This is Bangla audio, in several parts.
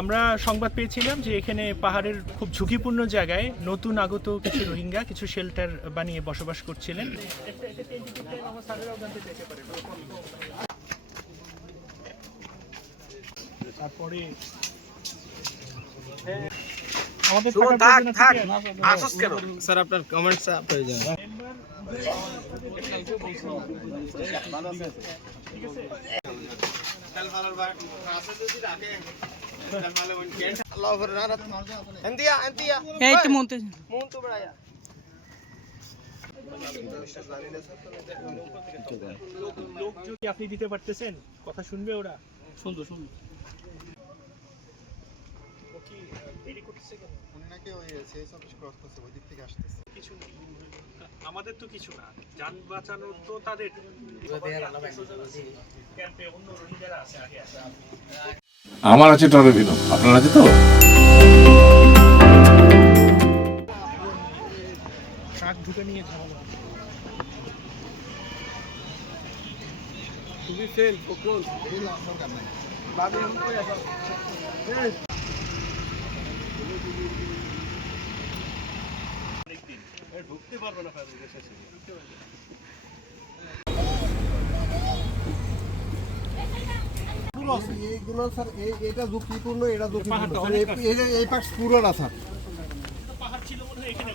আমরা সংবাদ পেয়েছিলাম যে এখানে পাহাড়ের খুব ঝুঁকিপূর্ণ জায়গায় নতুন আগত কিছু রোহিঙ্গা কিছু শেল্টার বানিয়ে বসবাস করছিলেন। তারপরে আমাদের স্যার আপনার কমেন্টস পেয়ে যাবেন। আপনি দিতে পারতেছেন, কথা শুনবে ওরা? শুনতো আমাদের তো কিছু না, যান বাঁচানোর তো তাদের। আমার আছে টরবিনো, আপনার আছে তো? ট্রাক ঢুকে নিয়ে ঝামেলা। তুমি ফেল পকল বাবু কই আছো? ঢুকতে পারবে না ফায়ার শেষে। এইগুলো স্যার এটা ঝুঁকিপূর্ণ, এটা ঝুঁকিপূর্ণ। এই পাশ পুরো না স্যার। পাহাড় ছিল মনে হয় এখানে।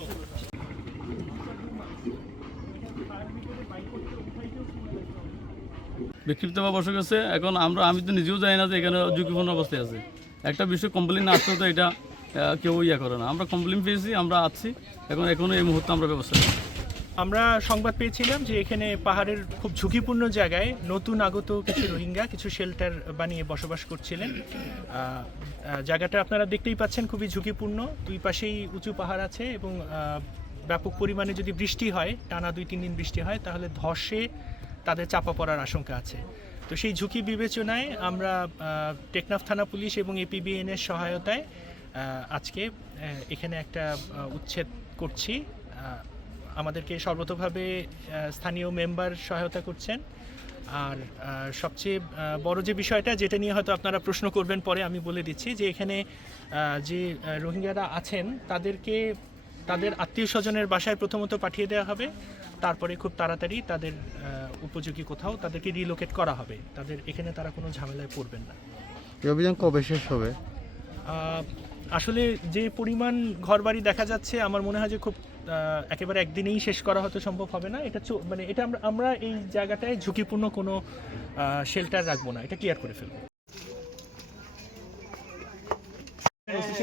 বিক্ষিপ্তভাবে বসে গেছে। এখন আমি তো নিজেও জানি না যে এখানে ঝুঁকিপূর্ণ অবস্থায় আছে। একটা বিষয় কমপ্লেন আসতে তো এটা কেউ করে না। আমরা কমপ্লেন পেয়েছি, আমরা আছি, এখন এই মুহূর্তে আমরা ব্যবস্থা করি। আমরা সংবাদ পেয়েছিলাম যে এখানে পাহাড়ের খুব ঝুঁকিপূর্ণ জায়গায় নতুন আগত কিছু রোহিঙ্গা কিছু শেল্টার বানিয়ে বসবাস করছিলেন। জায়গাটা আপনারা দেখতেই পাচ্ছেন, খুবই ঝুঁকিপূর্ণ। দুই পাশেই উঁচু পাহাড় আছে এবং ব্যাপক পরিমাণে যদি বৃষ্টি হয়, টানা 2-3 দিন বৃষ্টি হয়, তাহলে ধসে তাদের চাপা পড়ার আশঙ্কা আছে। তো সেই ঝুঁকি বিবেচনায় আমরা টেকনাফ থানা পুলিশ এবং APBN এর সহায়তায় আজকে এখানে একটা উচ্ছেদ করছি। আমাদেরকে সর্বতোভাবে স্থানীয় মেম্বার সহায়তা করছেন। আর সবচেয়ে বড় যে বিষয়টা, যেটা নিয়ে হয়তো আপনারা প্রশ্ন করবেন পরে, আমি বলে দিচ্ছি যে এখানে যে রোহিঙ্গারা আছেন তাদেরকে তাদের আত্মীয় স্বজনের বাসায় প্রথমত পাঠিয়ে দেওয়া হবে। তারপরে খুব তাড়াতাড়ি তাদের উপযোগী কোথাও তাদেরকে রিলোকেট করা হবে। এখানে তারা কোনো ঝামেলায় পড়বেন না। এই অভিযান কবে শেষ হবে? আসলে যে পরিমাণ ঘরবাড়ি দেখা যাচ্ছে, আমার মনে হয় যে খুব একেবারে একদিনেই শেষ করা হয়তো সম্ভব হবে না। এটা আমরা এই জায়গাটায় ঝুঁকিপূর্ণ কোনো শেল্টার রাখবো না, এটা ক্লিয়ার করে ফেলবো।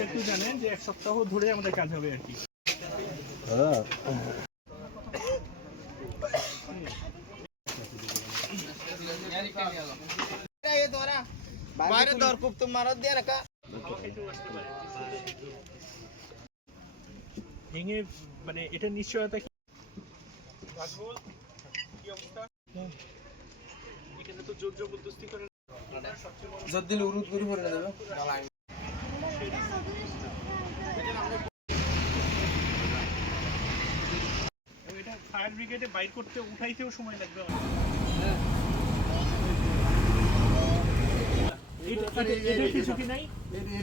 একটু জানেন যে 1 সপ্তাহ ধরে আমাদের কাজ হবে আর কি। বাইরে দর খুব তো মারত দিয়ে রাখা ভেঙে, মানে এটা নিশ্চয়তা কি অবস্থা? এখানে তো জোর জবরদস্তি করে জোর দিলে উরুদ গুরু করে দেবে। এটা ফায়ার ব্রিগেডে বাইর করতে, উঠাইতেও সময় লাগবে।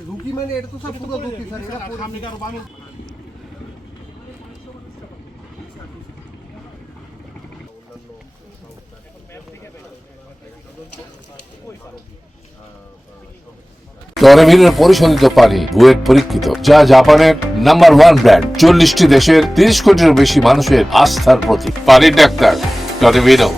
ঝুঁকি মানে এটা তো সব পুরো ঝুঁকি স্যার। এটা সামনে কারো বামে টরবিনোর পরিশোধিত পানি বুয়েট পরীক্ষিত, যা জাপানের নাম্বার 1 ব্র্যান্ড। 40টি দেশের 30 কোটিরও বেশি মানুষের আস্থার প্রতীক। পানির ডাক্তার টরবিনো।